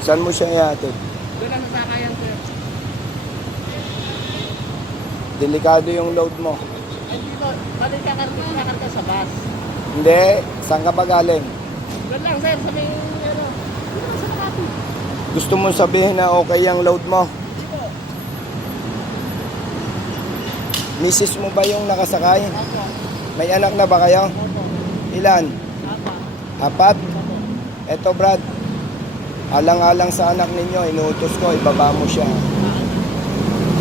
Saan mo siya ihatid? Doon lang sa sakayan, sir. Delikado yung load mo. Ay, dito. Bali kakarga sa bus. Hindi, saan ka ba galing? Doon lang, sir. Sa may, ano. Dito lang sa Makati. Gusto mong sabihin na okay yung load mo? Dito. Misis mo ba yung nakasakay? Ako. May anak na ba kayo? Opo. Ilan? Apa. 4? Eto Brad, alang-alang sa anak ninyo, inuutos ko, ibaba mo siya.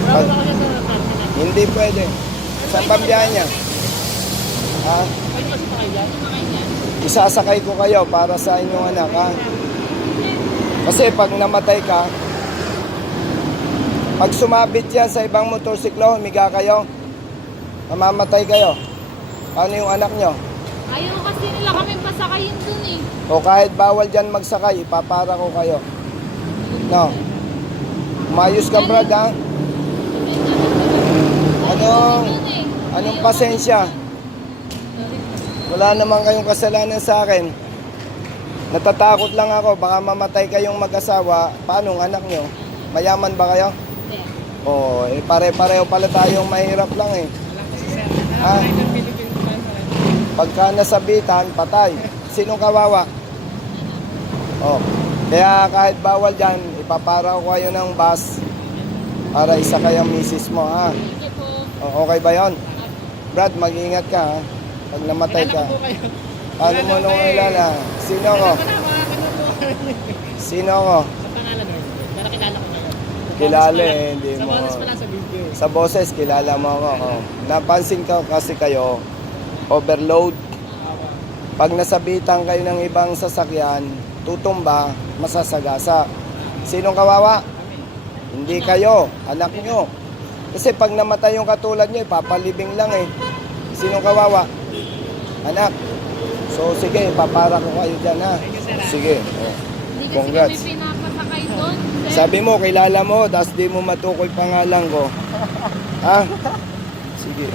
Bago na kasi sa parking na. Hindi pwede. Sa pambiyahe niya. Ha? Ay, kasi pa kayo dyan? Isasakay ko kayo para sa inyong anak, ha? Kasi pag namatay ka, pag sumabit yan sa ibang motorsiklo, humiga kayo, mamamatay kayo. Paano yung anak nyo? Ayaw kasi nila kami pasakayin dun eh. O kahit bawal dyan magsakay, ipapara ko kayo. No? Mayos ka Brad, ha? Anong pasensya? Wala naman kayong kasalanan sa akin. Natatakot lang ako, baka mamatay kayong mag-asawa. Paano ang anak nyo? Mayaman ba kayo? Hindi. Oo, pare-pareho pala tayong mahirap lang eh. Wala kasi, sir. Ah. Ay, ng Philippine Plan pala. Pagka nasabitan, patay. Sinong kawawa? Oh. Kaya kahit bawal dyan, ipapara ko kayo ng bus para isakay ang misis mo, ha? Sige po. Okay ba yon? Brad, mag-ingat ka, ha? Pag namatay ka. Kilala ko po kayo. Paano mo nung ilala? Sino ko? Alam ko na, mga kinukuha. Sino ko? Sa pangalan mo. Pero kilala ko ngayon. Kilala eh, hindi Sa mo. bonus pala sa video. Sa boses, kilala mo ako. Oh. Napansin ko kasi kayo, overload. Pag nasabitan kayo ng ibang sasakyan, tutumba, masasagasa. Sinong kawawa? Hindi kayo, anak nyo. Kasi pag namatay yung katulad nyo, papalibing lang eh. Sinong kawawa? Anak. So sige, papara ko kayo dyan, ha. Sige. Oh. Hindi kasi Congrats. kami pinapasakay doon. Sir. Sabi mo, kilala mo, tapos di mo matukoy pangalan ko. Ha? Sige.